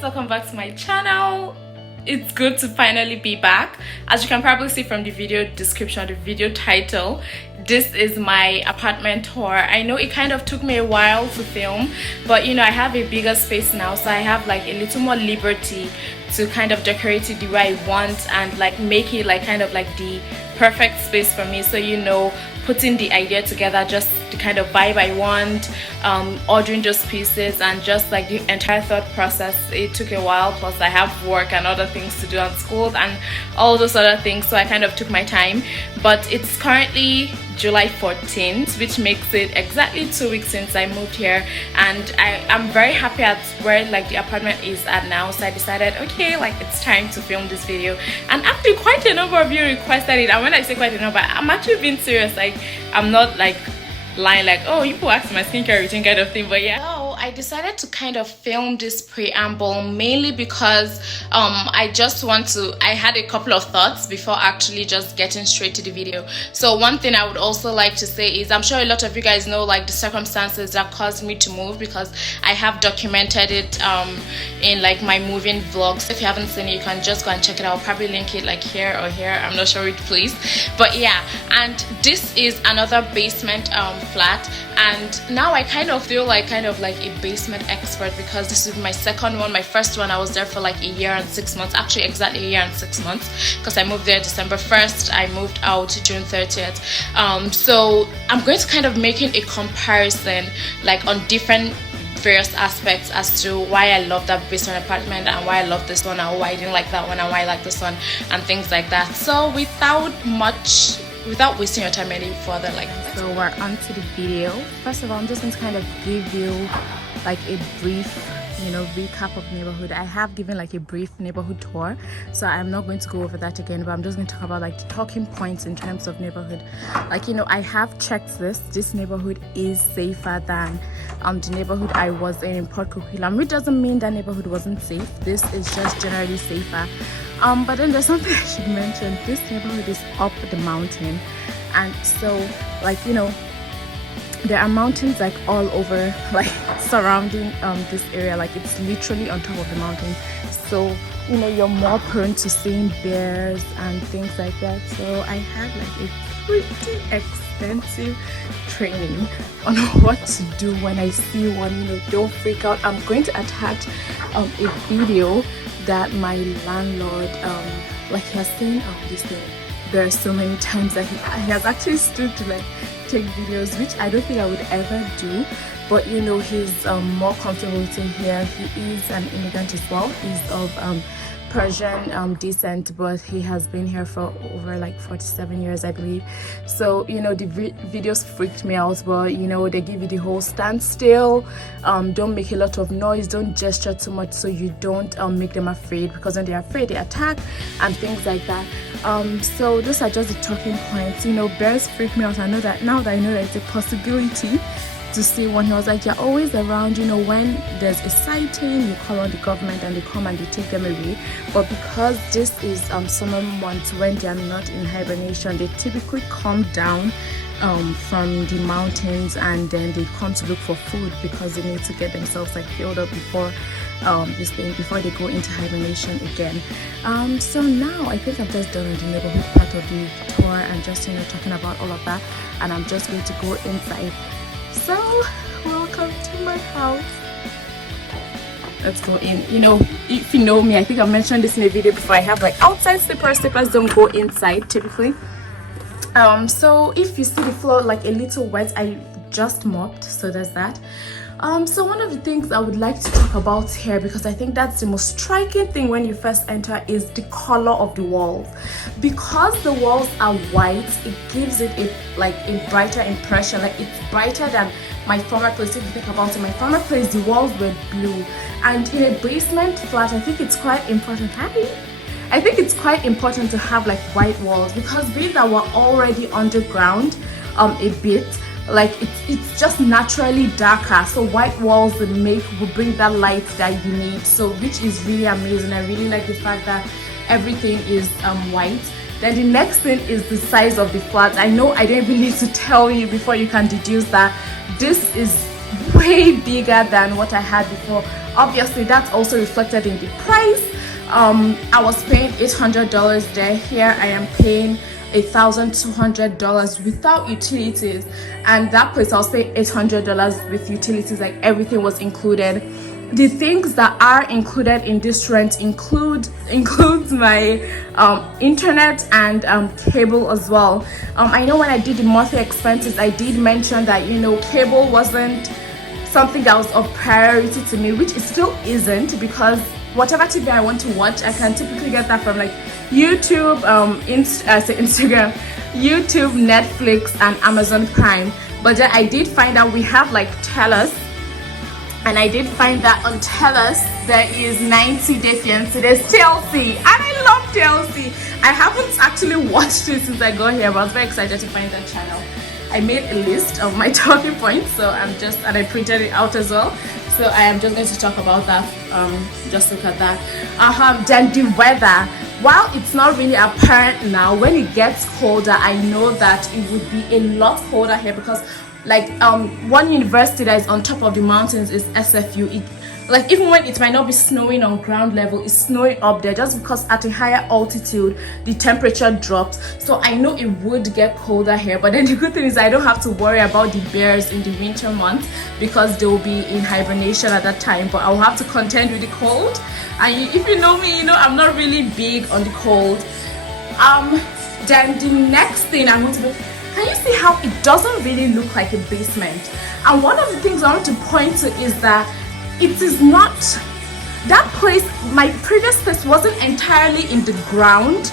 guys, welcome back to my channel. It's good to finally be back. As you can probably see from the video description, the video title, this is my apartment tour. I know it kind of took me a while to film, but you know, I have a bigger space now, so I have like a little more liberty to kind of decorate it the way I want and like make it like kind of like the perfect space for me. So you know, putting the idea together, just the kind of vibe I want, ordering those pieces, and just like the entire thought process, it took a while. Plus I have work and other things to do at school and all those other things, so I kind of took my time. But it's currently July 14th, which makes it exactly 2 weeks since I moved here, and I'm very happy at where like the apartment is at now. So I decided, okay, like it's time to film this video, and actually quite a number of you requested it. And when I say quite a number, I'm actually being serious. Like I'm not like lying, like, oh, you people ask my skincare routine kind of thing. But yeah, so I decided to kind of film this preamble mainly because I just want to, I had a couple of thoughts before actually just getting straight to the video. So one thing I would also like to say is, I'm sure a lot of you guys know like the circumstances that caused me to move, because I have documented it in like my moving vlogs. If you haven't seen it, you can just go and check it out. I'll probably link it like here or here, I'm not sure which place. But yeah, and this is another basement flat, and now I kind of feel like a basement expert, because this is my second one. My first one, I was there for like a year and 6 months, actually exactly a year and 6 months, because I moved there December 1st, I moved out June 30th. So I'm going to kind of making a comparison like on different various aspects as to why I love that basement apartment and why I love this one, and why I didn't like that one and why I like this one, and things like that. So without wasting your time any further, like, so we're on to the video. First of all, I'm just going to kind of give you like a brief, you know, recap of neighborhood. I have given like a brief neighborhood tour, so I'm not going to go over that again, but I'm just going to talk about like the talking points in terms of neighborhood. Like, you know, I have checked this neighborhood is safer than the neighborhood I was in Port Coquitlam, which doesn't mean that neighborhood wasn't safe. This is just generally safer. But then there's something I should mention. This neighborhood is up the mountain, and so like, you know, there are mountains like all over, like surrounding this area. Like it's literally on top of the mountain, so you know, you're more prone to seeing bears and things like that. So I had like a pretty extensive training on what to do when I see one. You know, don't freak out. I'm going to attach a video that my landlord like he has seen this thing there are so many times that he has actually stood to like take videos, which I don't think I would ever do. But you know, he's more comfortable with it here. He is an immigrant as well. He's of Persian descent, but he has been here for over like 47 years, I believe. So you know, the videos freaked me out, but you know, they give you the whole stand still, don't make a lot of noise, don't gesture too much, so you don't make them afraid, because when they're afraid they attack and things like that. So those are just the talking points. You know, bears freak me out. I know that now that I know that it's a possibility to see one. He was like, you're always around. You know, when there's a sighting, you call on the government and they come and they take them away. But because this is summer months when they are not in hibernation, they typically come down from the mountains, and then they come to look for food, because they need to get themselves like filled up before before they go into hibernation again. So now I think I've just done the neighborhood part of the tour and just, you know, talking about all of that, and I'm just going to go inside. So welcome to my house. Let's go in. You know, if you know me, I think I mentioned this in a video before, I have like outside slippers don't go inside typically. So if you see the floor like a little wet, I just mopped, so there's that. So one of the things I would like to talk about here, because I think that's the most striking thing when you first enter, is the color of the walls. Because the walls are white, it gives it a brighter impression. Like it's brighter than my former place. If you think about it, my former place, the walls were blue, and in a basement flat, I think it's quite important. I think it's quite important to have like white walls, because being that we're already underground a bit, like it's just naturally darker, so white walls will bring that light that you need, so which is really amazing. I really like the fact that everything is white. Then the next thing is the size of the flat. I know I didn't even need to tell you before you can deduce that this is way bigger than what I had before. Obviously that's also reflected in the price. I was paying $800 there. Here I am paying $1,200 without utilities, and that place I was paying $800 with utilities, like everything was included. The things that are included in this rent includes my internet and cable as well. I know when I did the monthly expenses, I did mention that, you know, cable wasn't something that was of priority to me, which it still isn't, because whatever TV I want to watch, I can typically get that from like YouTube, Instagram, YouTube, Netflix, and Amazon Prime. But then I did find out we have like Telus, and I did find that on Telus there is 90-Day Fiancé. There's TLC, and I love TLC. I haven't actually watched it since I got here, but I was very excited to find that channel. I made a list of my talking points, so and I printed it out as well. So I am just going to talk about that. Just look at that. Then the weather. While it's not really apparent now, when it gets colder, I know that it would be a lot colder here, because like one university that is on top of the mountains is SFU. Like even when it might not be snowing on ground level, it's snowing up there, just because at a higher altitude the temperature drops. So I know it would get colder here, but then the good thing is I don't have to worry about the bears in the winter months, because they will be in hibernation at that time. But I'll have to contend with the cold, and if you know me, you know I'm not really big on the cold. Then the next thing I'm going to do, can you see how it doesn't really look like a basement? And one of the things I want to point to is that it is not, that place, my previous place wasn't entirely in the ground,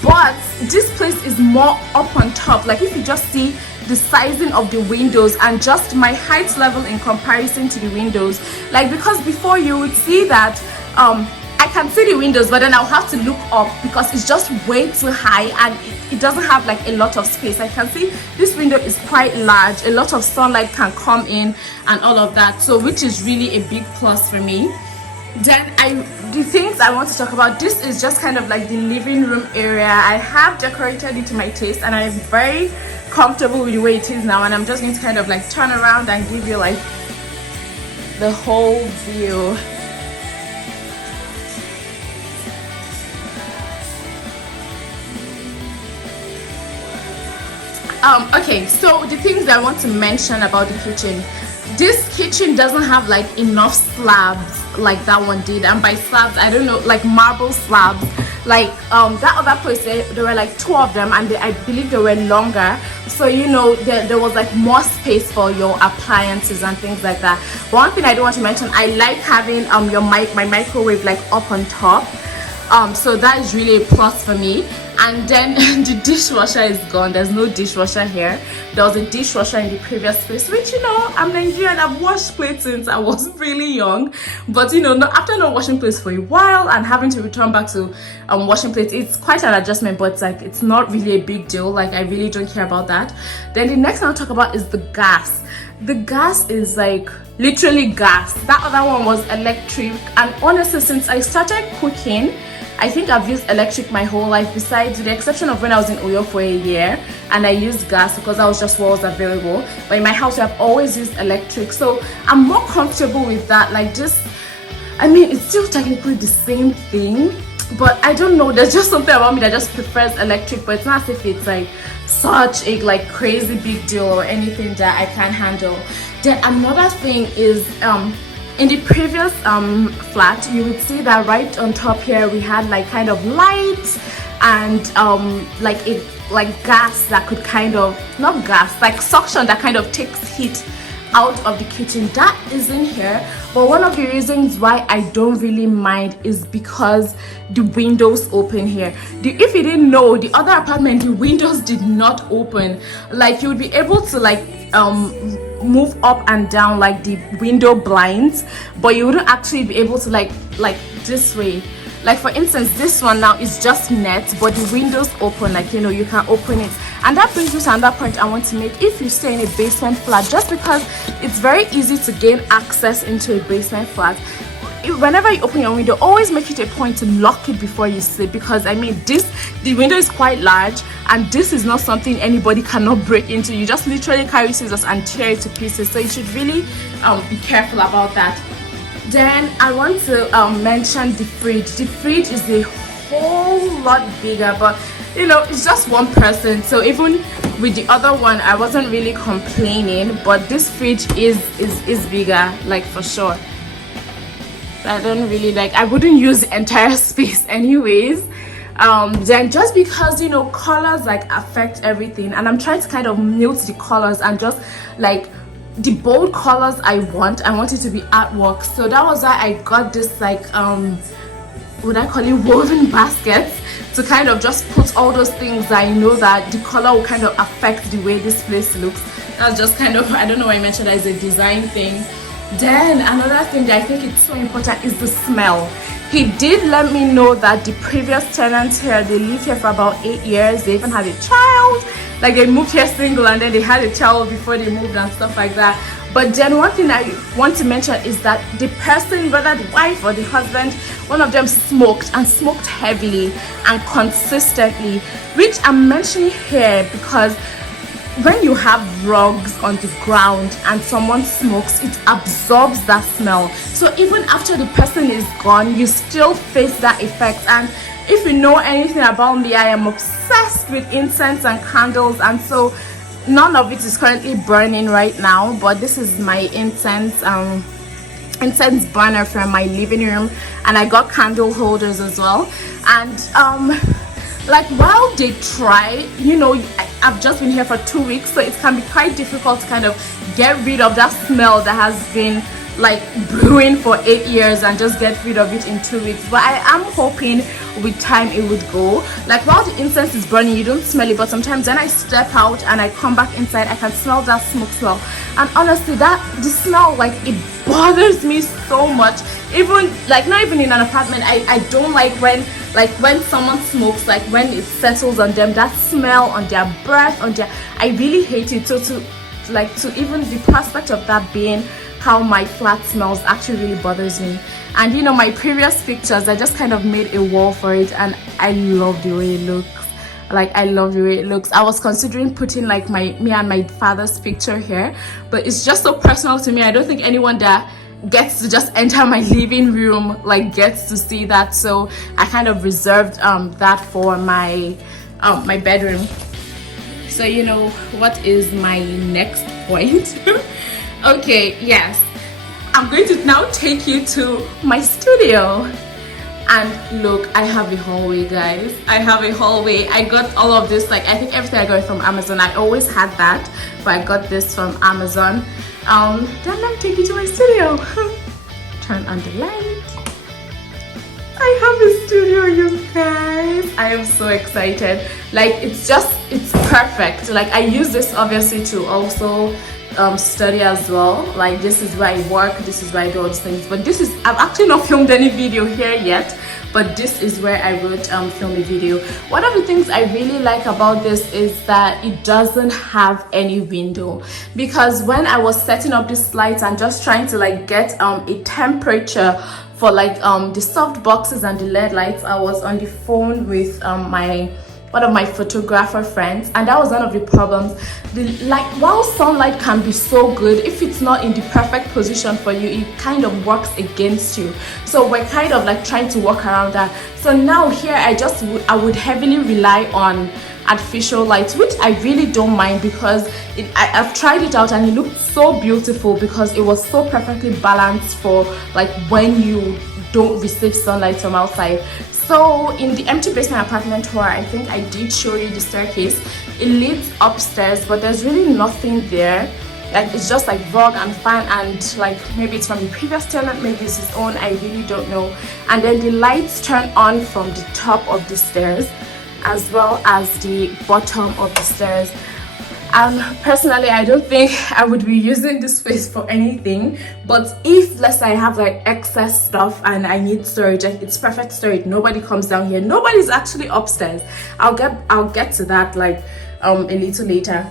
but this place is more up on top. Like if you just see the sizing of the windows and just my height level in comparison to the windows, like because before you would see that I can see the windows, but then I'll have to look up because it's just way too high, and it doesn't have like a lot of space. I can see this window is quite large, a lot of sunlight can come in and all of that, so which is really a big plus for me. Then the things I want to talk about, this is just kind of like the living room area. I have decorated it to my taste, and I'm very comfortable with the way it is now, and I'm just going to kind of like turn around and give you like the whole view. Okay, so the things I want to mention about the kitchen, this kitchen doesn't have like enough slabs like that one did, and by slabs I don't know, like marble slabs. Like that other place, there were like 2 of them, and I believe they were longer, so you know there was like more space for your appliances and things like that. One thing I do want to mention, I like having my microwave like up on top, so that is really a plus for me. And then the dishwasher is gone. There's no dishwasher here. There was a dishwasher in the previous place, which, you know, I'm Nigerian. I've washed plates since I was really young. But, you know, after not washing plates for a while and having to return back to washing plates, it's quite an adjustment, but like it's not really a big deal. Like I really don't care about that. Then the next thing I'll talk about is the gas. The gas is like literally gas. That other one was electric, and honestly, since I started cooking, I think I've used electric my whole life, besides the exception of when I was in Uyo for a year and I used gas because that was just what was available. But in my house, we have always used electric, so I'm more comfortable with that. Like just, I mean, it's still technically the same thing, but I don't know, there's just something about me that just prefers electric. But it's not as if it's like such a like crazy big deal or anything that I can't handle. Then another thing is in the previous flat, you would see that right on top here we had like kind of lights and like gas that could kind of, not gas, like suction that kind of takes heat out of the kitchen. That isn't here, but one of the reasons why I don't really mind is because the windows open here. If you didn't know, the other apartment, the windows did not open. Like you would be able to like move up and down like the window blinds, but you wouldn't actually be able to like this way. Like for instance, this one now is just net, but the windows open, like, you know, you can open it. And that brings me to another point I want to make. If you stay in a basement flat, just because it's very easy to gain access into a basement flat, whenever you open your window, always make it a point to lock it before you sleep, because I mean the window is quite large and this is not something anybody cannot break into. You just literally carry scissors and tear it to pieces, so you should really be careful about that. Then I want to mention the fridge. The fridge is a whole lot bigger, but you know, it's just one person, so even with the other one I wasn't really complaining, but this fridge is bigger, like for sure. I don't really like, I wouldn't use the entire space anyways. Then just because, you know, colors like affect everything, and I'm trying to kind of mute the colors and just like the bold colors I want it to be artwork. So that was why I got this like would I call it woven baskets, to kind of just put all those things that I know that the color will kind of affect the way this place looks. That's just kind of, I don't know why I mentioned that, as a design thing. Then another thing that I think it's so important is the smell. He did let me know that the previous tenants here, they lived here for about 8 years. They even had a child, like they moved here single and then they had a child before they moved and stuff like that. But then one thing I want to mention is that the person, whether the wife or the husband, one of them smoked, and smoked heavily and consistently, which I'm mentioning here because when you have rugs on the ground and someone smokes, it absorbs that smell. So even after the person is gone, you still face that effect. And if you know anything about me, I am obsessed with incense and candles, and so none of it is currently burning right now, but this is my incense burner from my living room, and I got candle holders as well. And like while they try, you know, I've just been here for 2 weeks, so it can be quite difficult to kind of get rid of that smell that has been like brewing for 8 years and just get rid of it in 2 weeks. But I am hoping with time it would go. Like while the incense is burning, you don't smell it, but sometimes when I step out and I come back inside, I can smell that smoke smell. And honestly, the smell, like, it bothers me so much. Even like, not even in an apartment, I don't like when someone smokes, like when it settles on them, that smell on their breath, on their, I really hate it. So to even the prospect of that being how my flat smells actually really bothers me. And you know, my previous pictures, I just kind of made a wall for it, and I love the way it looks. Like, I love the way it looks. I was considering putting like me and my father's picture here, but it's just so personal to me. I don't think anyone that gets to just enter my living room like gets to see that, so I kind of reserved that for my my bedroom. So you know, what is my next point? Okay, yes, I'm going to now take you to my studio. And look, I have a hallway, guys. I have a hallway. I got all of this, like, I think everything I got from Amazon. I always had that, but I got this from Amazon. Then let me take you to my studio. Turn on the light. I have a studio, you guys. I am so excited. Like, it's perfect. Like, I use this obviously to also study as well. Like, this is where I work, this is where I do all these things. But this is, I've actually not filmed any video here yet, but this is where I would film a video. One of the things I really like about this is that it doesn't have any window, because when I was setting up this lights and just trying to like get a temperature for like the soft boxes and the LED lights, I was on the phone with one of my photographer friends, and that was one of the problems. While sunlight can be so good, if it's not in the perfect position for you, it kind of works against you. So we're kind of like trying to work around that. So now here I would heavily rely on artificial lights, which I really don't mind, because I've tried it out and it looked so beautiful, because it was so perfectly balanced for like when you don't receive sunlight from outside. So in the empty basement apartment tour, I think I did show you the staircase. It leads upstairs, but there's really nothing there. Like, it's just like rug and fan, and like maybe it's from the previous tenant, maybe it's his own, I really don't know. And then the lights turn on from the top of the stairs as well as the bottom of the stairs. Personally, I don't think I would be using this space for anything, but if let's say I have like excess stuff and I need storage, it's perfect storage. Nobody comes down here, nobody's actually upstairs. I'll get to that like a little later.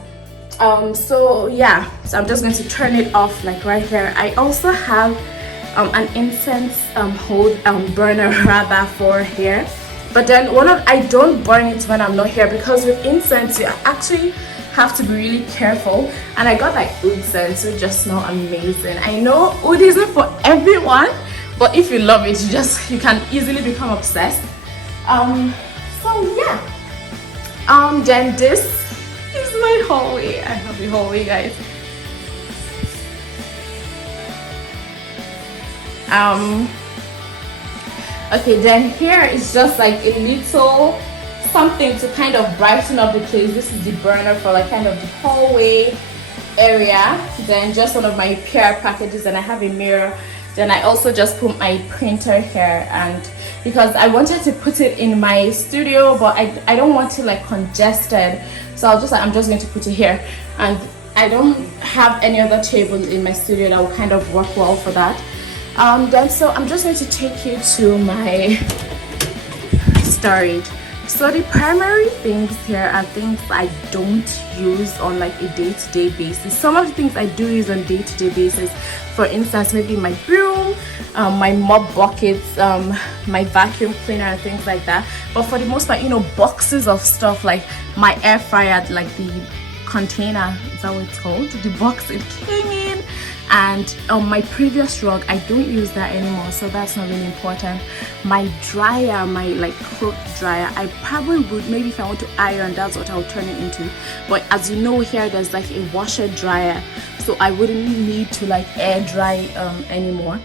So yeah, so I'm just going to turn it off like right here. I also have an incense burner rather for here. But then I don't burn it when I'm not here, because with incense you actually have to be really careful. And I got like oud scent, so it just smells amazing. I know oud isn't for everyone, but if you love it, you can easily become obsessed. So yeah. Then this is my hallway. I have a hallway, guys. Okay, then here is just like a little something to kind of brighten up the place. This is the burner for like kind of the hallway area. Then just one of my PR packages, and I have a mirror. Then I also just put my printer here, and because I wanted to put it in my studio, but I don't want it like congested, so I'm just going to put it here. And I don't have any other table in my studio that will kind of work well for that. Then so I'm just going to take you to my storage. So the primary things here are things I don't use on like a day-to-day basis. Some of the things I do use on day-to-day basis, for instance, maybe my broom, my mop buckets, my vacuum cleaner and things like that. But for the most part, you know, boxes of stuff like my air fryer, like the container, is that what it's called? The box it came in. And my previous rug, I don't use that anymore, so that's not really important. My dryer, my like cloth dryer, I probably would, maybe if I want to iron, that's what I would turn it into. But as you know, here there's like a washer dryer, so I wouldn't need to like air dry anymore.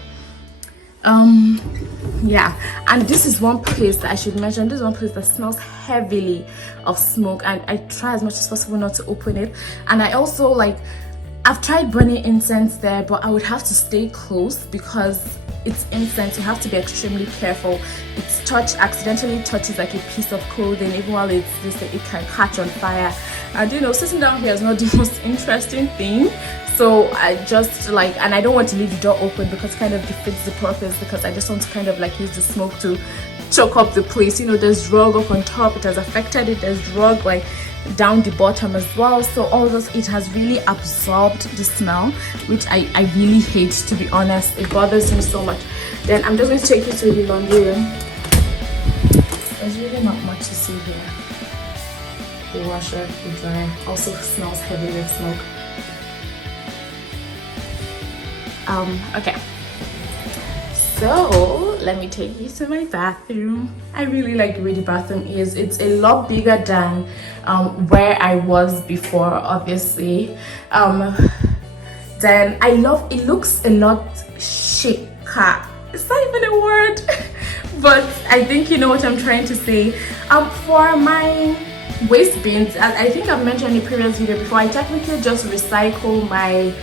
Yeah, and this is one place that I should mention. This is one place that smells heavily of smoke, and I try as much as possible not to open it. And I also like, I've tried burning incense there, but I would have to stay close because it's incense. You have to be extremely careful. It's accidentally touches like a piece of clothing, even while it's this, it can catch on fire. And you know, sitting down here is not the most interesting thing. So I just like, and I don't want to leave the door open because it kind of defeats the purpose, because I just want to kind of like use the smoke to choke up the place. You know, there's rug up on top, it has affected it. There's rug like down the bottom as well, so all those, it has really absorbed the smell, which I really hate, to be honest. It bothers me so much. Then I'm just going to take you to the laundry room. There's really not much to see here. The washer, the dryer also smells heavy with smoke. Okay, so let me take you to my bathroom. I really like the way the bathroom is. It's a lot bigger than where I was before, obviously. Then I love, it looks a lot chicer. It's not even a word, but I think you know what I'm trying to say. For my waste bins, as I think I've mentioned in the previous video before, I technically just recycle my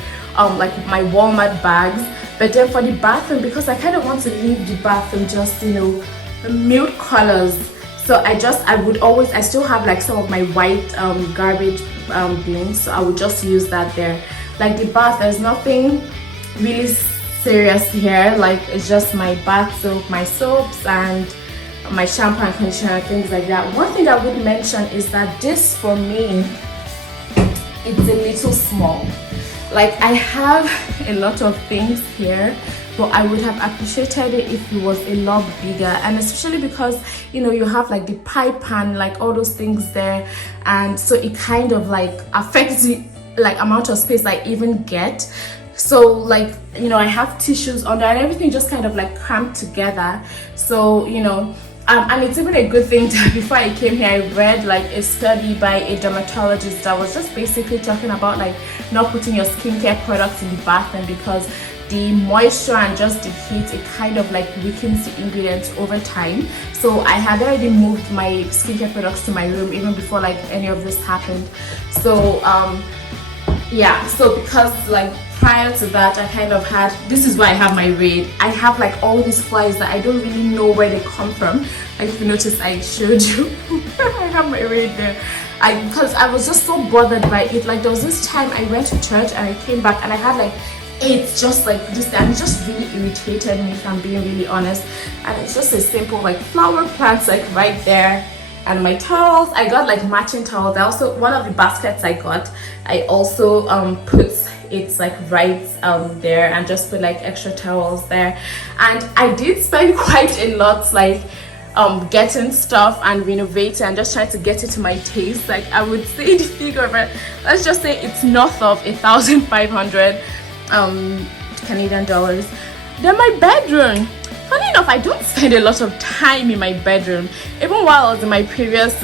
like my Walmart bags. But then for the bathroom, because I kind of want to leave the bathroom just, you know, nude colors, so I still have like some of my white garbage bins, so I would just use that there. Like the bath, there's nothing really serious here, like it's just my bath soap, my soaps, and my shampoo and conditioner, things like that. One thing I would mention is that this, for me, it's a little small. Like I have a lot of things here, but I would have appreciated it if it was a lot bigger, and especially because, you know, you have like the pipe and like all those things there, and so it kind of like affects the like amount of space I even get. So like, you know, I have tissues under and everything just kind of like cramped together. So, you know, and it's even a good thing that before I came here, I read like a study by a dermatologist that was just basically talking about like not putting your skincare products in the bathroom, because the moisture and just the heat, it kind of like weakens the ingredients over time. So I had already moved my skincare products to my room even before like any of this happened. So yeah, so because like prior to that, I kind of had, this is why I have my raid. I have like all these flies that I don't really know where they come from. Like if you notice, I showed you I have my raid there. Because I was just so bothered by it. Like there was this time I went to church and I came back and I had like it's just like this, and it just really irritated me, if I'm being really honest. And it's just a simple like flower plants like right there. And my towels, I got like matching towels. I also, one of the baskets I got, I also put it's like right there, and just put like extra towels there. And I did spend quite a lot like getting stuff and renovating and just trying to get it to my taste. Like I would say the figure of it, let's just say it's north of 1,500 Canadian dollars. Then my bedroom, funny enough, I don't spend a lot of time in my bedroom. Even while I was in my previous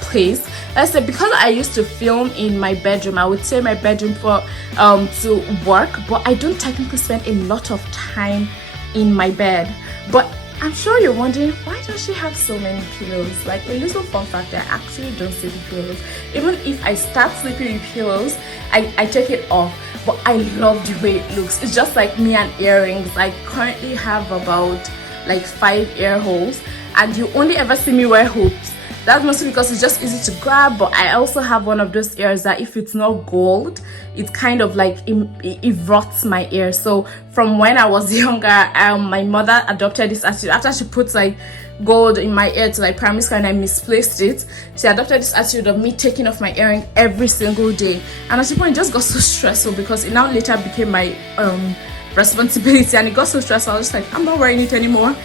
place, let's say, because I used to film in my bedroom, I would say my bedroom for to work, but I don't technically spend a lot of time in my bed. But I'm sure you're wondering, why does she have so many pillows? Like, a little fun fact, I actually don't sleep with pillows. Even if I start sleeping with pillows, I take it off. But I love the way it looks. It's just like me and earrings. I currently have about like 5 ear holes, and you only ever see me wear hoops. That's mostly because it's just easy to grab. But I also have one of those ears that if it's not gold, it's kind of like it rots my ear. So from when I was younger, my mother adopted this attitude. After she put like gold in my ear to like primary school and I misplaced it, she adopted this attitude of me taking off my earring every single day. And at the point, it just got so stressful because it now later became my responsibility, and it got so stressful. I was just like, I'm not wearing it anymore.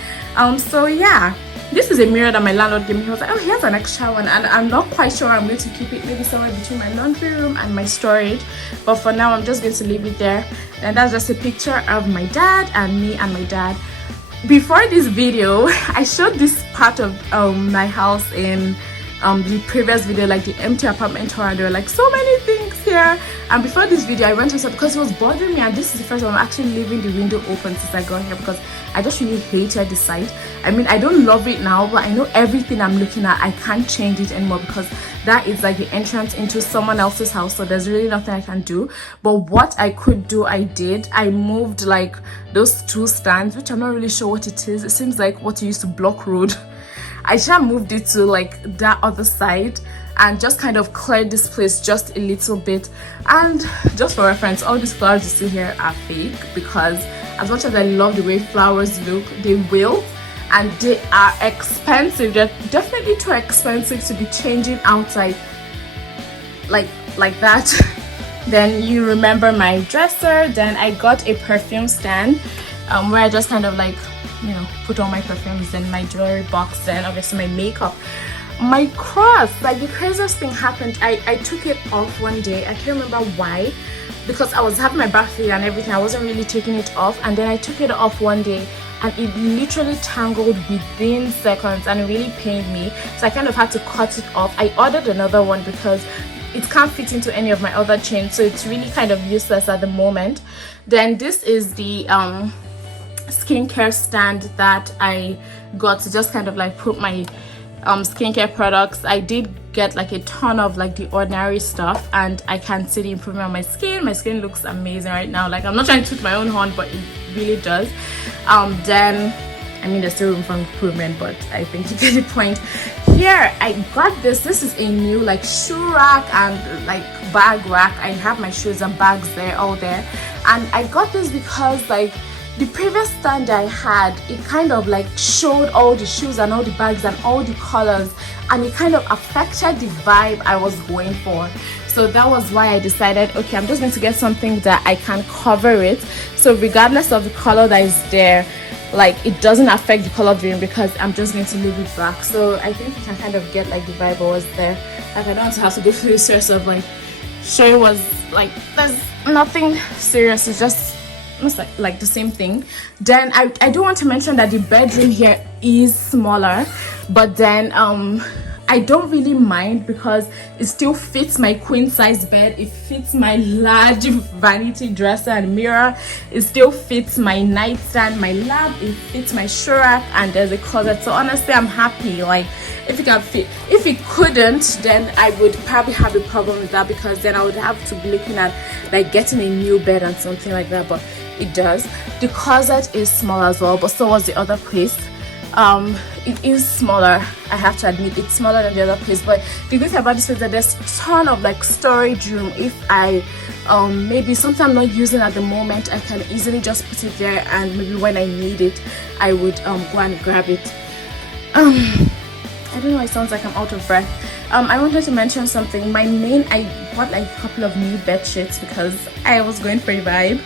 So yeah, this is a mirror that my landlord gave me. He was like, oh, here's an extra one, and I'm not quite sure I'm going to keep it maybe somewhere between my laundry room and my storage, but for now I'm just going to leave it there. And that's just a picture of my dad and me and my dad. Before this video, I showed this part of my house in the previous video, like the empty apartment tour, and there were like so many things here. And before this video, I went outside because it was bothering me, and this is the first time I'm actually leaving the window open since I got here, because I just really hated the sight. I mean, I don't love it now, but I know everything I'm looking at, I can't change it anymore, because that is like the entrance into someone else's house, so there's really nothing I can do. But what I could do, I did. I moved like those 2 stands, which I'm not really sure what it is. It seems like what you used to block road. I just moved it to like that other side and just kind of cleared this place just a little bit. And just for reference, all these flowers you see here are fake, because as much as I love the way flowers look, they wilt and they are expensive. They're definitely too expensive to be changing outside like that. Then you remember my dresser. Then I got a perfume stand where I just kind of like, you know, put all my perfumes, then my jewelry box, then obviously my makeup. My cross, like the craziest thing happened. I took it off one day. I can't remember why, because I was having my birthday and everything. I wasn't really taking it off, and then I took it off one day and it literally tangled within seconds and it really pained me. So I kind of had to cut it off. I ordered another one because it can't fit into any of my other chains, so it's really kind of useless at the moment. Then this is the skincare stand that I got to just kind of like put my skincare products. I did get like a ton of like the ordinary stuff, and I can see the improvement on my skin. My skin looks amazing right now. Like, I'm not trying to toot my own horn, but it really does. Then I mean, there's still room for improvement, but I think you get the point. Here I got this is a new like shoe rack and like bag rack. I have my shoes and bags there, all there. And I got this because like the previous stand I had, it kind of like showed all the shoes and all the bags and all the colors, and it kind of affected the vibe I was going for. So that was why I decided, okay, I'm just going to get something that I can cover it, so regardless of the color that is there, like it doesn't affect the color of the room, because I'm just going to leave it back. So I think you can kind of get like the vibe I was there. Like, I don't want to have to go through the stress of like showing was like, there's nothing serious, it's just like the same thing. Then I do want to mention that the bedroom here is smaller, but then I don't really mind, because it still fits my queen size bed, it fits my large vanity dresser and mirror, it still fits my nightstand, my lap, it fits my shoe rack, and there's a closet. So honestly, I'm happy. Like, if it can fit, if it couldn't, then I would probably have a problem with that, because then I would have to be looking at like getting a new bed and something like that. But it does. The closet is small as well, but so was the other place. It is smaller, I have to admit, it's smaller than the other place. But the good thing about this is that there's a ton of like storage room. If I maybe something I'm not using at the moment, I can easily just put it there, and maybe when I need it, I would go and grab it. I don't know, it sounds like I'm out of breath. I wanted to mention something. I bought like a couple of new bed sheets because I was going for a vibe.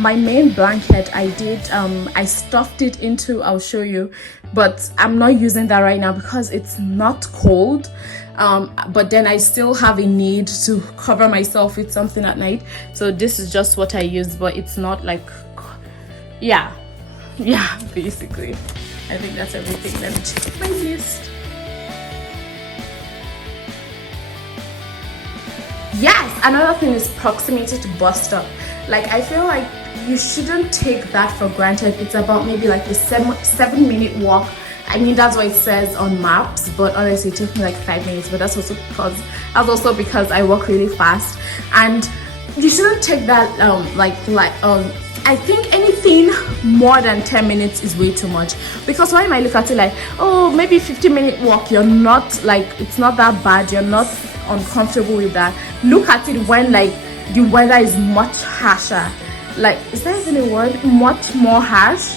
My main blanket, I stuffed it into, I'll show you, but I'm not using that right now because it's not cold. But then I still have a need to cover myself with something at night, so this is just what I use, but it's not like, yeah, basically. I think that's everything. Let me check my list. Yes, another thing is proximity to bus stop. Like, I feel like you shouldn't take that for granted. It's about maybe like a 7-minute walk. I mean, that's what it says on maps, but honestly it took me like 5 minutes. But that's also because I walk really fast, and you shouldn't take that I think anything more than 10 minutes is way too much, because why might look at it like, oh, maybe 15-minute walk, you're not like, it's not that bad, you're not uncomfortable with that. Look at it when like the weather is much harsher, like, is that even a word? Much more harsh.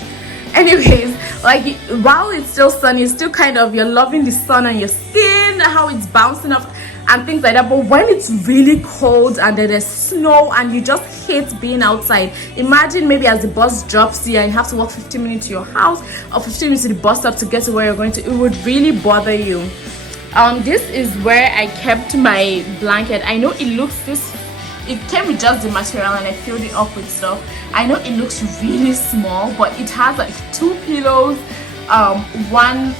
Anyways, like, while it's still sunny, it's still kind of, you're loving the sun on your skin, how it's bouncing off and things like that. But when it's really cold and then there's snow and you just hate being outside, imagine maybe as the bus drops you and you have to walk 15 minutes to your house or 15 minutes to the bus stop to get to where you're going to, it would really bother you. This is where I kept my blanket. I know it came with just the material and I filled it up with stuff. I know it looks really small, but it has like 2 pillows, one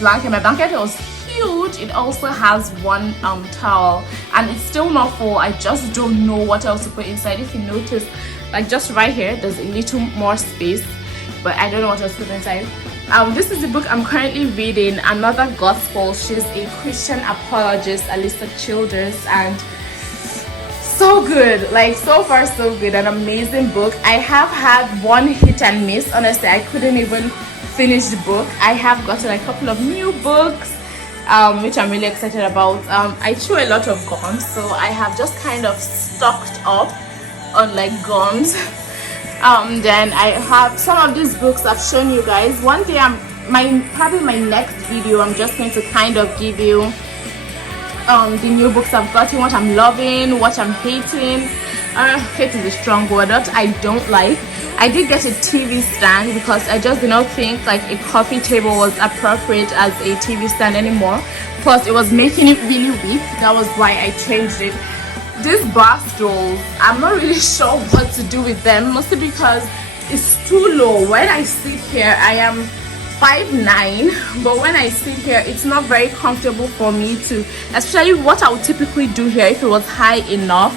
blanket. My blanket was huge. It also has one towel, and it's still not full. I just don't know what else to put inside. If you notice, like just right here, there's a little more space, but I don't know what else to put inside. This is the book I'm currently reading, Another Gospel. She's a Christian apologist, Alyssa Childers, and so good. Like, so far so good. An amazing book. I have had one hit and miss. Honestly, I couldn't even finish the book. I have gotten a couple of new books, which I'm really excited about. I chew a lot of gums, so I have just kind of stocked up on like gums. Then I have some of these books I've shown you guys. One day, probably my next video, I'm just going to kind of give you the new books I've gotten, what I'm loving, what I'm hating. Hate is a strong word. That I don't like. I did get a TV stand because I just did not think like a coffee table was appropriate as a TV stand anymore. Plus, it was making it really weak. That was why I changed it. These bar stools, I'm not really sure what to do with them, mostly because it's too low. When I sit here, I am 5'9", but when I sit here, it's not very comfortable for me to, especially what I would typically do here if it was high enough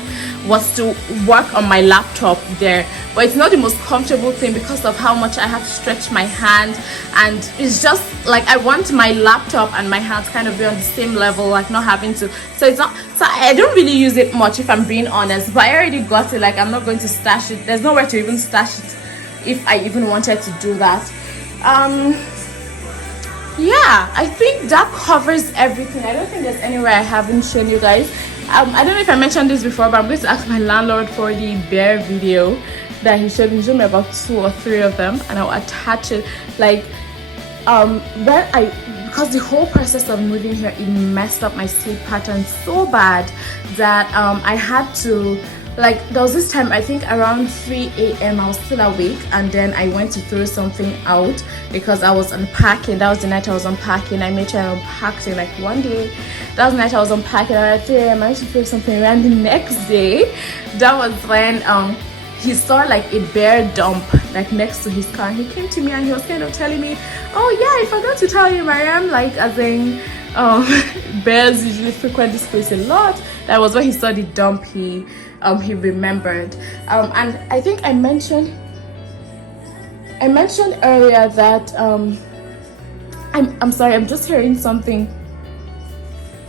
was to work on my laptop there, but it's not the most comfortable thing because of how much I have to stretch my hand, and it's just like I want my laptop and my hands kind of be on the same level, like not having to, so I don't really use it much if I'm being honest, but I already got it. Like, I'm not going to stash it. There's nowhere to even stash it if I even wanted to do that. Yeah, I think that covers everything. I don't think there's anywhere I haven't shown you guys. I don't know if I mentioned this before, but I'm going to ask my landlord for the bear video that he showed me. He showed me about 2 or 3 of them, and I'll attach it. Like, because the whole process of moving here, it messed up my sleep pattern so bad that I had to, like, there was this time, I think around 3 a.m. I was still awake, and then I went to throw something out because I was unpacking. That was the night I was unpacking. I made sure I unpacked it. Like, one day, that was the night I was unpacking, and at 3 a.m. I managed to throw something around. The next day, that was when he saw like a bear dump like next to his car, and he came to me and he was kind of telling me, oh yeah, I forgot to tell you, Maryam, like, as in bears usually frequent this place a lot. That was when he saw the dump. He remembered, and I think I mentioned earlier that I'm sorry, I'm just hearing something.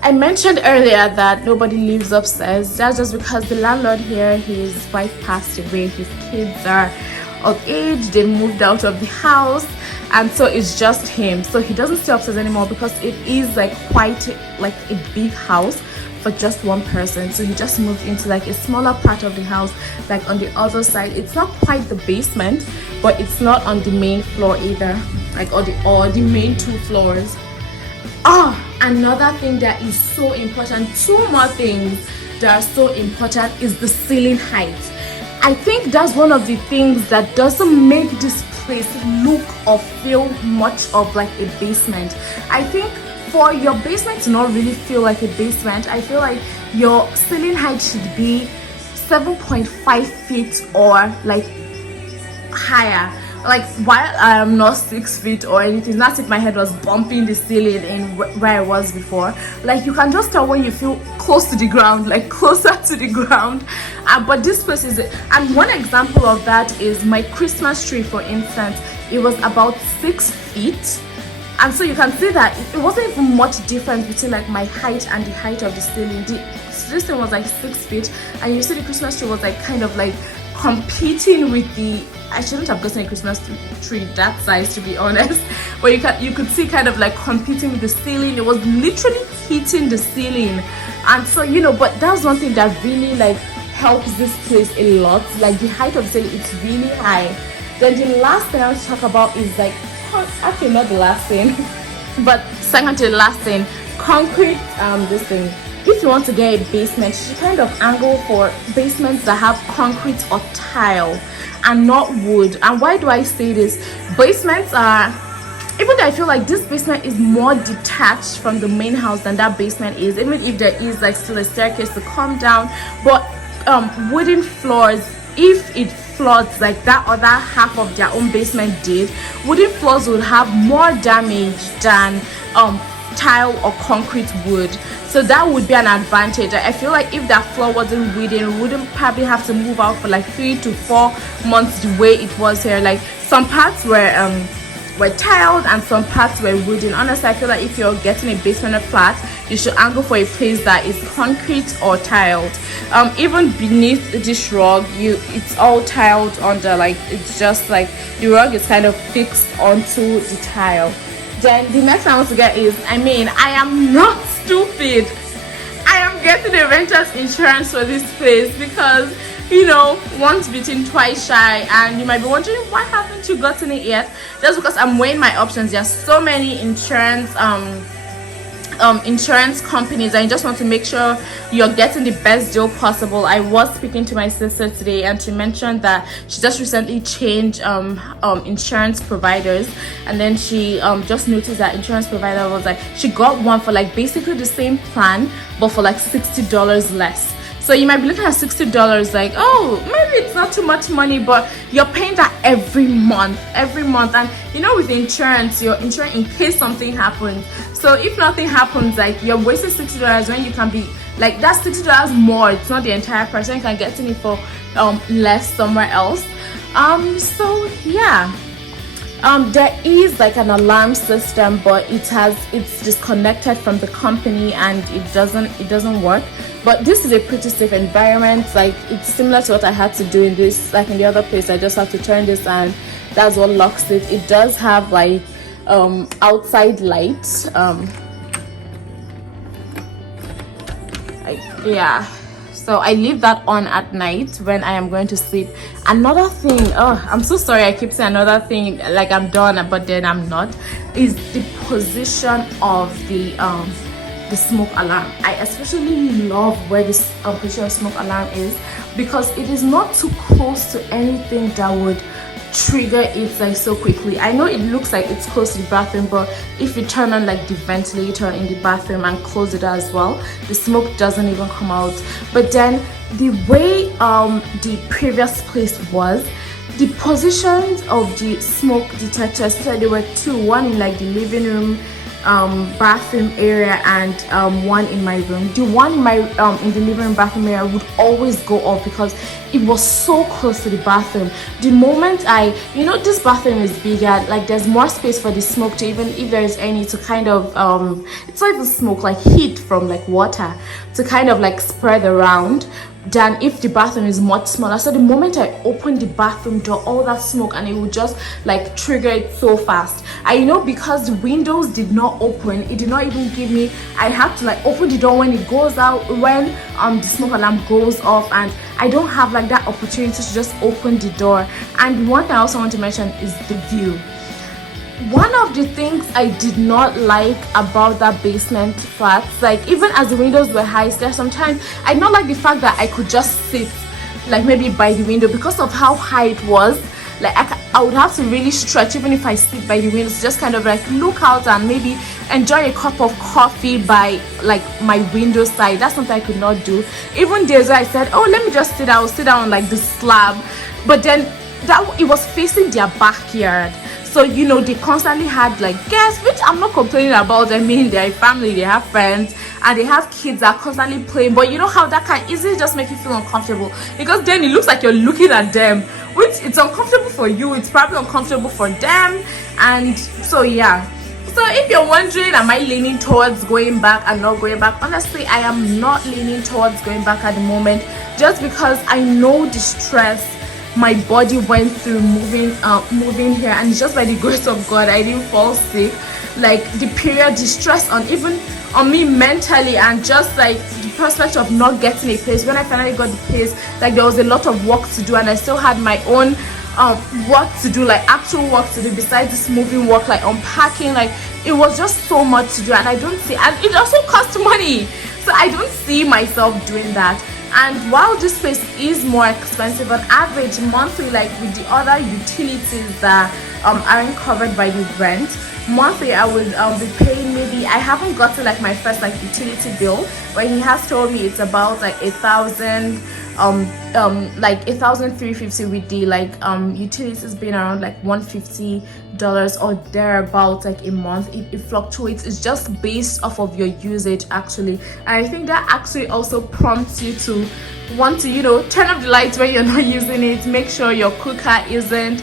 I mentioned earlier that nobody lives upstairs. That's just because the landlord here, his wife passed away, his kids are of age, they moved out of the house, and so it's just him. So he doesn't stay upstairs anymore because it is like quite like a big house for just one person. So he just moved into like a smaller part of the house, like on the other side. It's not quite the basement, but it's not on the main floor either, like or the main 2 floors. Another thing that is so important, two more things that are so important, is the ceiling height. I think that's one of the things that doesn't make this place look or feel much of like a basement. I think for your basement to not really feel like a basement, I feel like your ceiling height should be 7.5 feet or like higher. Like, while I am not 6 feet or anything, that's if my head was bumping the ceiling in where I was before. Like, you can just tell when you feel close to the ground, like closer to the ground. But this place is, and one example of that is my Christmas tree, for instance. It was about 6 feet, and so you can see that it wasn't even much difference between like my height and the height of the ceiling. This thing was like 6 feet, and you see the Christmas tree was like kind of like competing with the, I shouldn't have gotten a Christmas tree that size, to be honest, but you could see kind of like competing with the ceiling. It was literally hitting the ceiling. And so, you know, but that's one thing that really like helps this place a lot. Like, the height of the ceiling, it's really high. Then the last thing I'll talk about is like, actually not the last thing, but second to the last thing, concrete. This thing, if you want to get a basement, you should kind of angle for basements that have concrete or tile and not wood. And why do I say this? Basements are, even though I feel like this basement is more detached from the main house than that basement is, even if there is like still a staircase to come down, but wooden floors, if it floods like that other half of their own basement did, wooden floors would have more damage than tile or concrete would. So that would be an advantage. I feel like if that floor wasn't wooden, we wouldn't probably have to move out for like 3 to 4 months the way it was here. Like, some parts were tiled and some parts were wooden. Honestly, I feel like if you're getting a basement flat, you should angle for a place that is concrete or tiled. Even beneath this rug, it's all tiled under, like, it's just like the rug is kind of fixed onto the tile. Then the next thing I want to get is, I mean, I am not stupid. I am getting a renter's insurance for this place because, you know, once bitten, twice shy. And you might be wondering, why haven't you gotten it yet? That's because I'm weighing my options. There's so many insurance companies, and you just want to make sure you're getting the best deal possible. I was speaking to my sister today, and she mentioned that she just recently changed insurance providers, and then she just noticed that insurance provider was like, she got one for like basically the same plan but for like $60 less. So you might be looking at $60 like, oh, maybe it's not too much money, but you're paying that every month. And you know, with insurance, you're insuring in case something happens. So if nothing happens, like, you're wasting $60 when you can be like, that's $60 more. It's not the entire price. You can get it for less somewhere else. So yeah. There is like an alarm system, but it's disconnected from the company and it doesn't work. But this is a pretty safe environment. Like, it's similar to what I had to do in this, like in the other place. I just have to turn this and that's what locks it. It does have like outside lights. Yeah. So I leave that on at night when I am going to sleep. Another thing, oh, I'm so sorry I keep saying another thing, like I'm done, but then I'm not, is the position of the smoke alarm. I especially love where this position of smoke alarm is, because it is not too close to anything that would trigger it like so quickly. I know it looks like it's close to the bathroom, but if you turn on like the ventilator in the bathroom and close it as well, the smoke doesn't even come out. But then the way the previous place was, the positions of the smoke detectors, so there were two, one in like the living room, bathroom area, and one in my room. The one in my in the living room bathroom area would always go off because it was so close to the bathroom. The moment you know, this bathroom is bigger, like there's more space for the smoke to, even if there is any, to kind of it's not even smoke, like heat from like water to kind of like spread around, than if the bathroom is much smaller. So the moment I opened the bathroom door, all that smoke, and it would just like trigger it so fast. You know, because the windows did not open, it did not even give me, I had to like open the door when it goes out, when the smoke alarm goes off, and I don't have like that opportunity to just open the door. And one thing I also want to mention is the view. one of the things I did not like about that basement flat, like even as the windows were high, there sometimes I did not like the fact that I could just sit like maybe by the window because of how high it was. Like I would have to really stretch even if I sit by the window to just kind of like look out and maybe enjoy a cup of coffee by like my window side. That's something I could not do. Even days where I said, oh, let me just sit down on like the slab, but then that it was facing their backyard, so you know they constantly had like guests, which I'm not complaining about. I mean, they're a family, they have friends, and they have kids that are constantly playing, but you know how that can easily just make you feel uncomfortable, because then it looks like you're looking at them, which it's uncomfortable for you, it's probably uncomfortable for them. And so yeah, so if you're wondering, am I leaning towards going back and not going back, honestly I am not leaning towards going back at the moment, just because I know the stress my body went through moving here, and it's just by the grace of God I didn't fall sick. Like the period, the stress on even on me mentally, and just like the prospect of not getting a place. When I finally got the place, like there was a lot of work to do, and I still had my own work to do, like actual work to do besides this moving work, like unpacking. Like it was just so much to do, and I don't see, and it also costs money, so I don't see myself doing that. And while this place is more expensive on average monthly, like with the other utilities that aren't covered by the rent, monthly I would be paying, maybe I haven't gotten like my first like utility bill, but he has told me it's about like 1,000 like 1,350 with the like utilities being around like $150 or thereabouts like a month. It fluctuates, it's just based off of your usage actually. And I think that actually also prompts you to want to, you know, turn off the lights when you're not using it, make sure your cooker isn't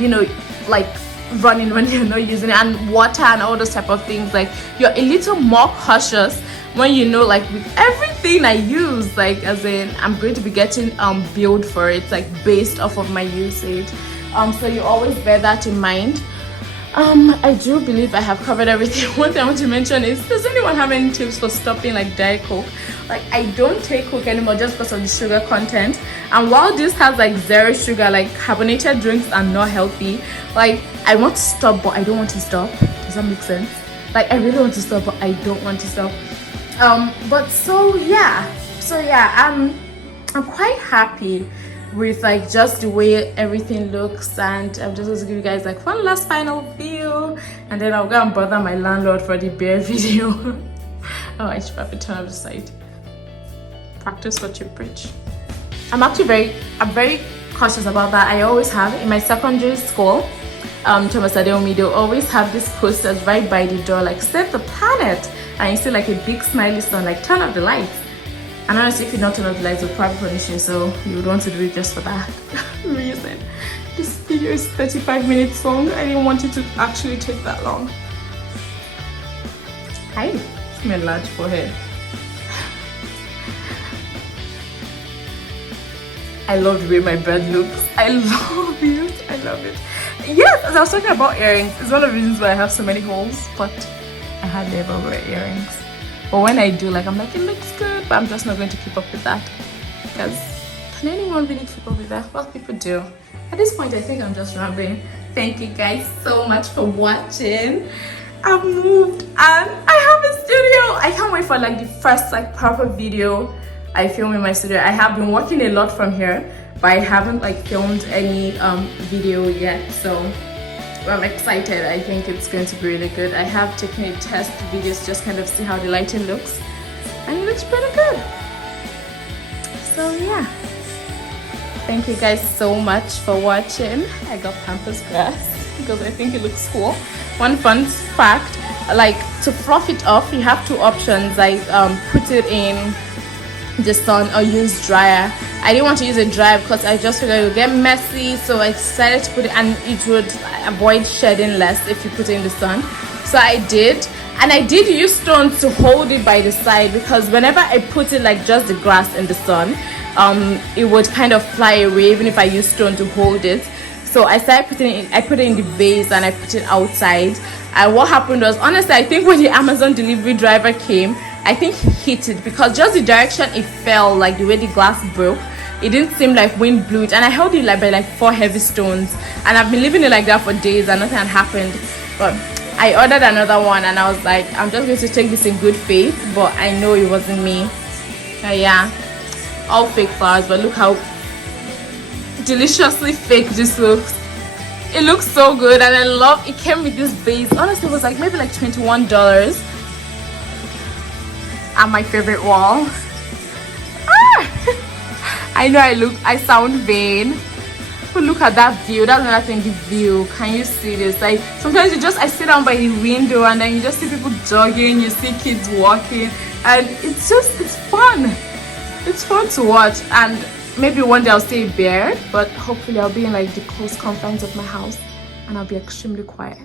you know, like running when you're not using it, and water and all those type of things. Like you're a little more cautious when you know, like with everything I use, like as in I'm going to be getting billed for it, like based off of my usage. So you always bear that in mind. I do believe I have covered everything. One thing I want to mention is, does anyone have any tips for stopping like Diet Coke? Like I don't take Coke anymore just because of the sugar content, and while this has like 0 sugar, like carbonated drinks are not healthy. Like I want to stop, but I don't want to stop. Does that make sense? Like I really want to stop, but I don't want to stop. But so yeah, I'm quite happy with like just the way everything looks, and I'm just going to give you guys like one last final view, and then I'll go and bother my landlord for the bear video. Oh, I should probably turn off the side. Practice what you preach. I'm very cautious about that. I always have in my secondary school, Thomas Adeomi, they'll always have this posters right by the door, like save the planet, and you see like a big smiley sun, like turn off the lights. And honestly, if you not turn off the lights, they'll probably punish you, so you would want to do it just for that reason. This video is 35 minutes long. I didn't want it to actually take that long. Hi, give me a large forehead. I love the way my bed looks. I love it. I love it. Yes, as I was talking about earrings, it's one of the reasons why I have so many holes, but I hardly ever wear earrings. But when I do, like, I'm like, it looks good, but I'm just not going to keep up with that, because can anyone really keep up with that? Well, people do. At this point, I think I'm just rambling. Thank you guys so much for watching. I've moved and I have a studio. I can't wait for like the first like proper video I film in my studio. I have been working a lot from here, but I haven't like filmed any video yet, so I'm excited. I think it's going to be really good. I have taken a test video to just kind of see how the lighting looks, and it looks pretty good. So yeah, thank you guys so much for watching. I got pampas grass because I think it looks cool. One fun fact, like to fluff it off, you have two options, like put it in the sun or use dryer. I didn't want to use a dryer because I just figured it would get messy, so I decided to put it, and it would avoid shedding less if you put it in the sun. So I did, and I did use stones to hold it by the side, because whenever I put it like just the grass in the sun, it would kind of fly away even if I used stone to hold it. So I started putting it in, I put it in the vase and I put it outside. And what happened was, honestly, I think when the Amazon delivery driver came, I think he hit it, because just the direction it fell, like the way the glass broke, it didn't seem like wind blew it, and I held it like by like 4 heavy stones, and I've been leaving it like that for days and nothing had happened. But I ordered another one and I was like, I'm just going to take this in good faith, but I know it wasn't me. Yeah, all fake flowers, but look how deliciously fake this looks. It looks so good, and I love it. Came with this vase. Honestly, it was like maybe like $21. And my favorite wall. I know I sound vain, but look at that view. That's another thing, the view. Can you see this? Like sometimes I sit down by the window and then you just see people jogging, you see kids walking, and it's fun. It's fun to watch. And maybe one day I'll stay bare, but hopefully I'll be in like the close confines of my house and I'll be extremely quiet.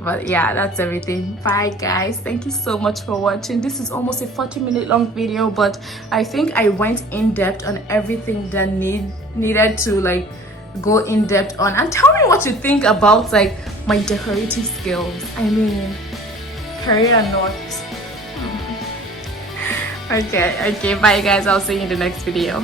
But yeah, that's everything. Bye guys, thank you so much for watching. This is almost a 40-minute long video, but I think I went in depth on everything that needed to like go in depth on. And tell me what you think about like my decorative skills. I mean, career or not. Okay, bye guys, I'll see you in the next video.